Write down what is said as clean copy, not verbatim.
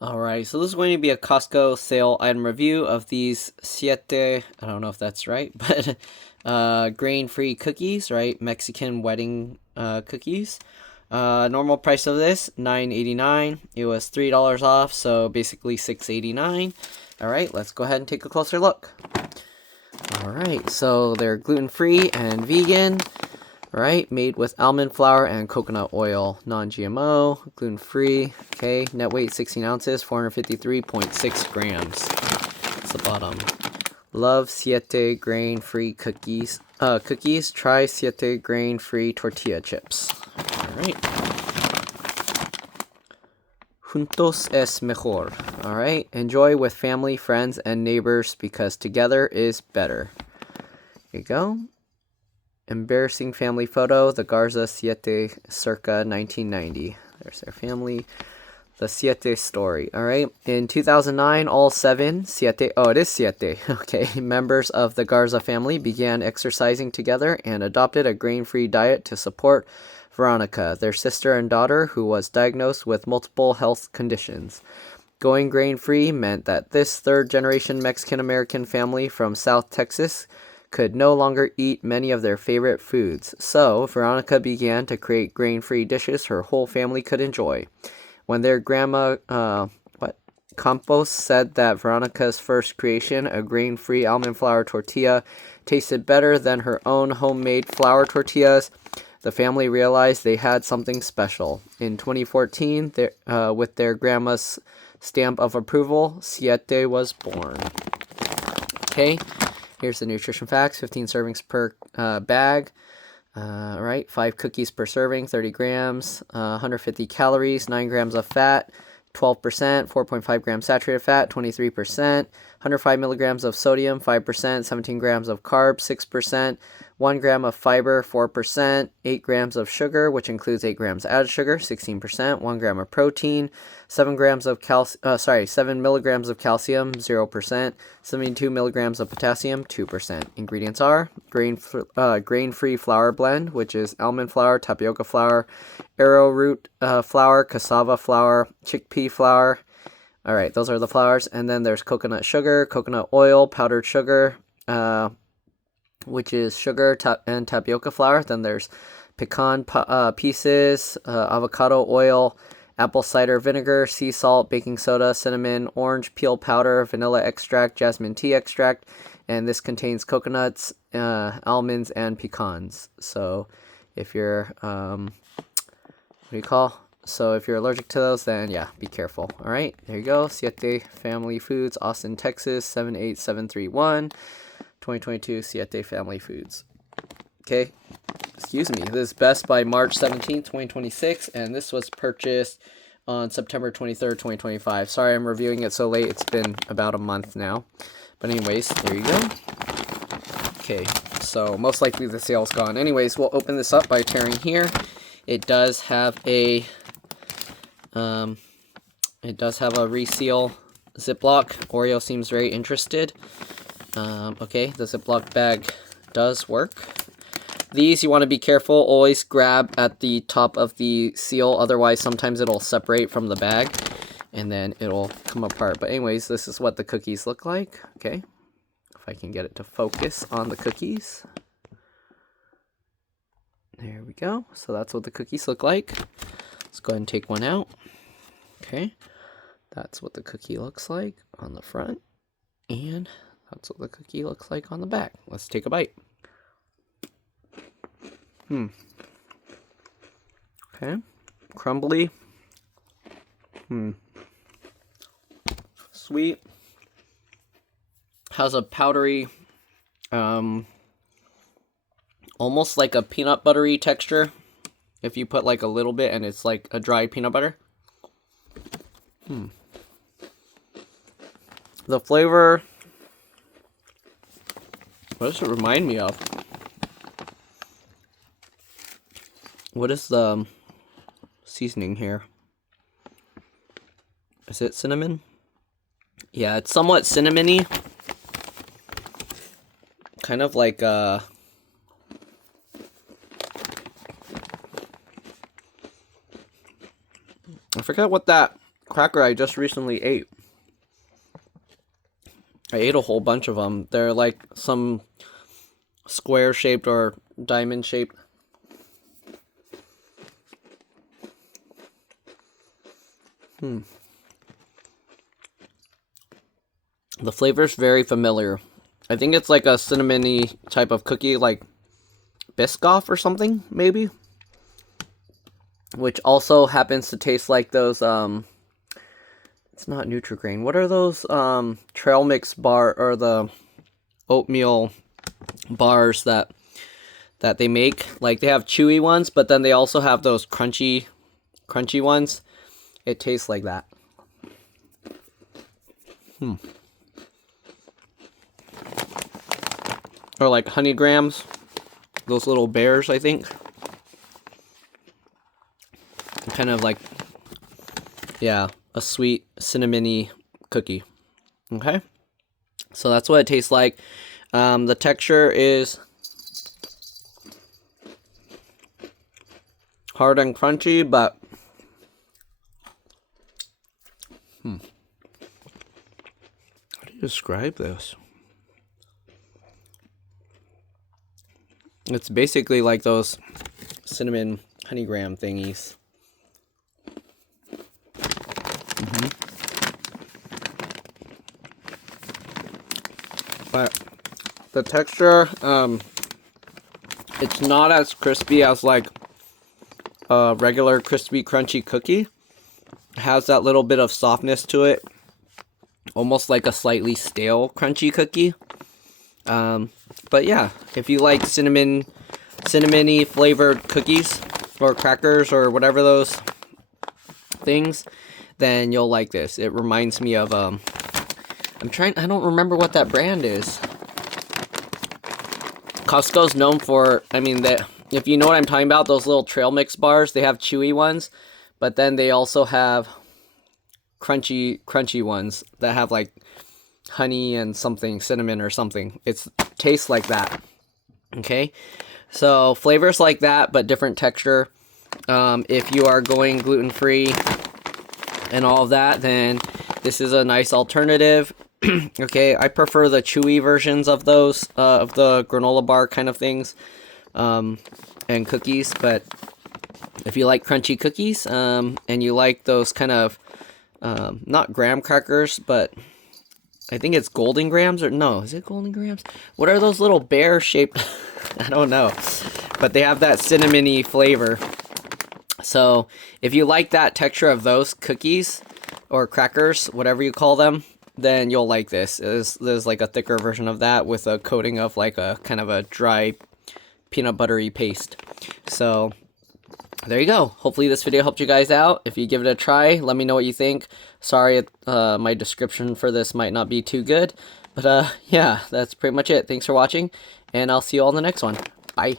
Alright, so this is going to be a Costco sale item review of these Siete, I don't know if that's right, but grain-free cookies, right? Mexican wedding cookies. Normal price of this, $9.89. It was $3 off, so basically $6.89. Alright, let's go ahead and take a closer look. Alright, so they're gluten-free and vegan. Right, made with almond flour and coconut oil, non-GMO, gluten-free. Okay, net weight 16 ounces, 453.6 grams. That's the bottom. Love Siete grain-free cookies. Try Siete grain-free tortilla chips. All right. Juntos es mejor. All right, enjoy with family, friends, and neighbors because together is better. Here you go. Embarrassing family photo, the Garza Siete circa 1990. There's their family. The Siete story, all right? In 2009, all 7 Siete, oh, it is Siete, okay, members of the Garza family began exercising together and adopted a grain-free diet to support Veronica, their sister and daughter, who was diagnosed with multiple health conditions. Going grain-free meant that this third-generation Mexican-American family from South Texas could no longer eat many of their favorite foods, so Veronica began to create grain-free dishes her whole family could enjoy. When their grandma, Campos, said that Veronica's first creation, a grain-free almond flour tortilla, tasted better than her own homemade flour tortillas, the family realized they had something special. In 2014, with their grandma's stamp of approval, Siete was born. Okay. Here's the nutrition facts, 15 servings per bag. Right, 5 cookies per serving, 30 grams, 150 calories, 9 grams of fat, 12%, 4.5 grams saturated fat, 23%, 105 milligrams of sodium, 5%, 17 grams of carbs, 6%, 1 gram of fiber, 4%, 8 grams of sugar, which includes 8 grams added sugar, 16%, 1 gram of protein, 7 milligrams of calcium, 0%, 72 milligrams of potassium, 2%. Ingredients are grain-free flour blend, which is almond flour, tapioca flour, arrowroot flour, cassava flour, chickpea flour. All right, those are the flours. And then there's coconut sugar, coconut oil, powdered sugar, which is sugar and tapioca flour. Then there's pecan pieces, avocado oil, apple cider vinegar, sea salt, baking soda, cinnamon, orange peel powder, vanilla extract, jasmine tea extract, and this contains coconuts, almonds, and pecans. So if you're, So if you're allergic to those, then yeah, be careful. All right, there you go. Siete Family Foods, Austin, Texas, 78731. 2022 Siete Family Foods. Okay, excuse me. This is best by March 17th, 2026, and this was purchased on September 23rd, 2025. Sorry I'm reviewing it so late. It's been about a month now. But anyways, there you go. Okay, so most likely the sale's gone. Anyways, we'll open this up by tearing here. It does have a reseal Ziploc. Oreo seems very interested. Okay, the Ziploc bag does work. These, you want to be careful. Always grab at the top of the seal. Otherwise, sometimes it'll separate from the bag. And then it'll come apart. But anyways, this is what the cookies look like. Okay, if I can get it to focus on the cookies. There we go. So that's what the cookies look like. Let's go ahead and take one out. Okay, that's what the cookie looks like on the front. And that's what the cookie looks like on the back. Let's take a bite. Okay. Crumbly. Sweet. Has a powdery, almost like a peanut buttery texture. If you put like a little bit and it's like a dry peanut butter. The flavor, what does it remind me of? What is the seasoning here? Is it cinnamon? Yeah, it's somewhat cinnamony. Kind of like I forgot what that cracker I just recently ate. I ate a whole bunch of them. They're like some square shaped or diamond shaped. The flavor's very familiar. I think it's like a cinnamony type of cookie, like Biscoff or something, maybe. Which also happens to taste like those, it's not Nutri-Grain. What are those, trail mix bar, or the oatmeal bars that they make? Like, they have chewy ones, but then they also have those crunchy ones. It tastes like that. Or like honey grams. Those little bears, I think. Kind of like, yeah, a sweet cinnamony cookie. Okay? So that's what it tastes like. The texture is hard and crunchy, but how do you describe this? It's basically like those cinnamon honey graham thingies. But the texture, it's not as crispy as like a regular crispy crunchy cookie. It has that little bit of softness to it, almost like a slightly stale crunchy cookie. But yeah, if you like cinnamony flavored cookies or crackers or whatever those things, then you'll like this. It reminds me of I don't remember what that brand is. Costco's known for, if you know what I'm talking about, those little trail mix bars, they have chewy ones, but then they also have crunchy ones that have like honey and something, cinnamon or something. It tastes like that. Okay, so flavors like that, but different texture. If you are going gluten-free and all of that, then this is a nice alternative. Okay, I prefer the chewy versions of those, of the granola bar kind of things, and cookies. But if you like crunchy cookies, and you like those kind of, not graham crackers, but I think it's golden grams, or no, is it golden grams? What are those little bear shaped? I don't know, but they have that cinnamony flavor. So if you like that texture of those cookies or crackers, whatever you call them, then you'll like this. There's like a thicker version of that with a coating of like a kind of a dry peanut buttery paste. So there you go. Hopefully this video helped you guys out. If you give it a try, let me know what you think. Sorry, my description for this might not be too good, but yeah, that's pretty much it. Thanks for watching, and I'll see you all in the next one. Bye.